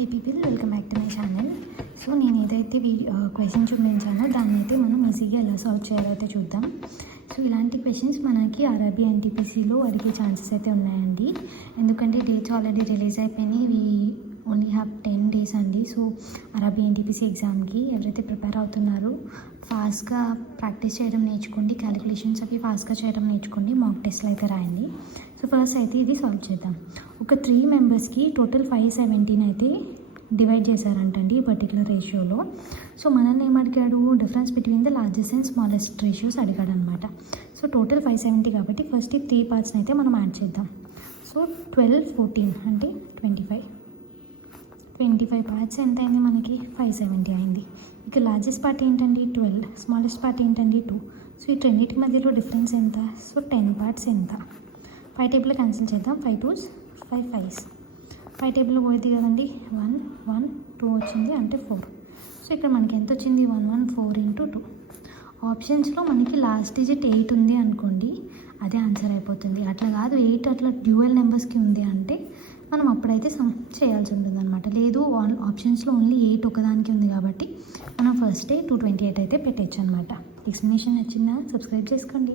Hey people, welcome back to my channel. So నేను ఏదైతే question చూపించానో దాన్ని అయితే మనం ఈజీగా ఎలా సాల్వ్ చేయాలో అయితే చూద్దాం. సో ఇలాంటి క్వశ్చన్స్ మనకి ఆర్ఆర్బీ ఎన్టీపీసీలో అడిగే ఛాన్సెస్ అయితే ఉన్నాయండి. ఎందుకంటే డేట్స్ ఆల్రెడీ రిలీజ్ అయిపోయినాయి. ఇవి ఓన్లీ హ్యావ్ 10 days అండి. సో ఆర్ఆర్బీ ఎన్టీపీసీ ఎగ్జామ్కి ఎవరైతే ప్రిపేర్ అవుతున్నారో ఫాస్ట్గా ప్రాక్టీస్ చేయడం నేర్చుకోండి, క్యాలిక్యులేషన్స్ అవి ఫాస్ట్గా చేయడం నేర్చుకోండి, మాక్ టెస్ట్లు అయితే రాయండి. సో ఫస్ట్ అయితే ఇది సాల్వ్ చేద్దాం. ఒక 3 మెంబర్స్కి టోటల్ 517 అయితే డివైడ్ చేశారంటండి ఈ పర్టికులర్ రేషియోలో. సో మనల్ని ఏమడిగాడు, difference between the largest and smallest ratios అడిగాడు అనమాట. సో టోటల్ 570 కాబట్టి ఫస్ట్ ఈ 3 పార్ట్స్ని అయితే మనం యాడ్ చేద్దాం. సో 12, 14 అంటే 25 పార్ట్స్ ఎంత అయింది మనకి? 570 అయింది. ఇక లార్జెస్ట్ పార్ట్ ఏంటండి? 12. స్మాలెస్ట్ పార్ట్ ఏంటండి? 2. సో ఈ రెండింటి మధ్యలో డిఫరెన్స్ ఎంత? సో 10 పార్ట్స్ ఎంత? 5 టేబుల్లో క్యాన్సిల్ చేద్దాం. 5 2s 5 5s 5 టేబుల్లో పోయింది కదండి. 1 1 2 వచ్చింది అంటే 4. సో ఇక్కడ మనకి ఎంత వచ్చింది? 114 × 2. ఆప్షన్స్లో మనకి లాస్ట్ డిజిట్ 8 ఉంది అనుకోండి, అదే ఆన్సర్ అయిపోతుంది. అట్లా కాదు 8 అట్లా డ్యూయల్ నెంబర్స్కి ఉంది అంటే మనం అప్పుడైతే చేయాల్సి ఉంటుంది అనమాట. లేదు ఆప్షన్స్లో ఓన్లీ 8 ఒకదానికి ఉంది కాబట్టి మనం ఫస్ట్ డే 228 అయితే పెట్టచ్చు అనమాట. ఎక్స్ప్లెనేషన్ నచ్చిందా? సబ్స్క్రైబ్ చేసుకోండి.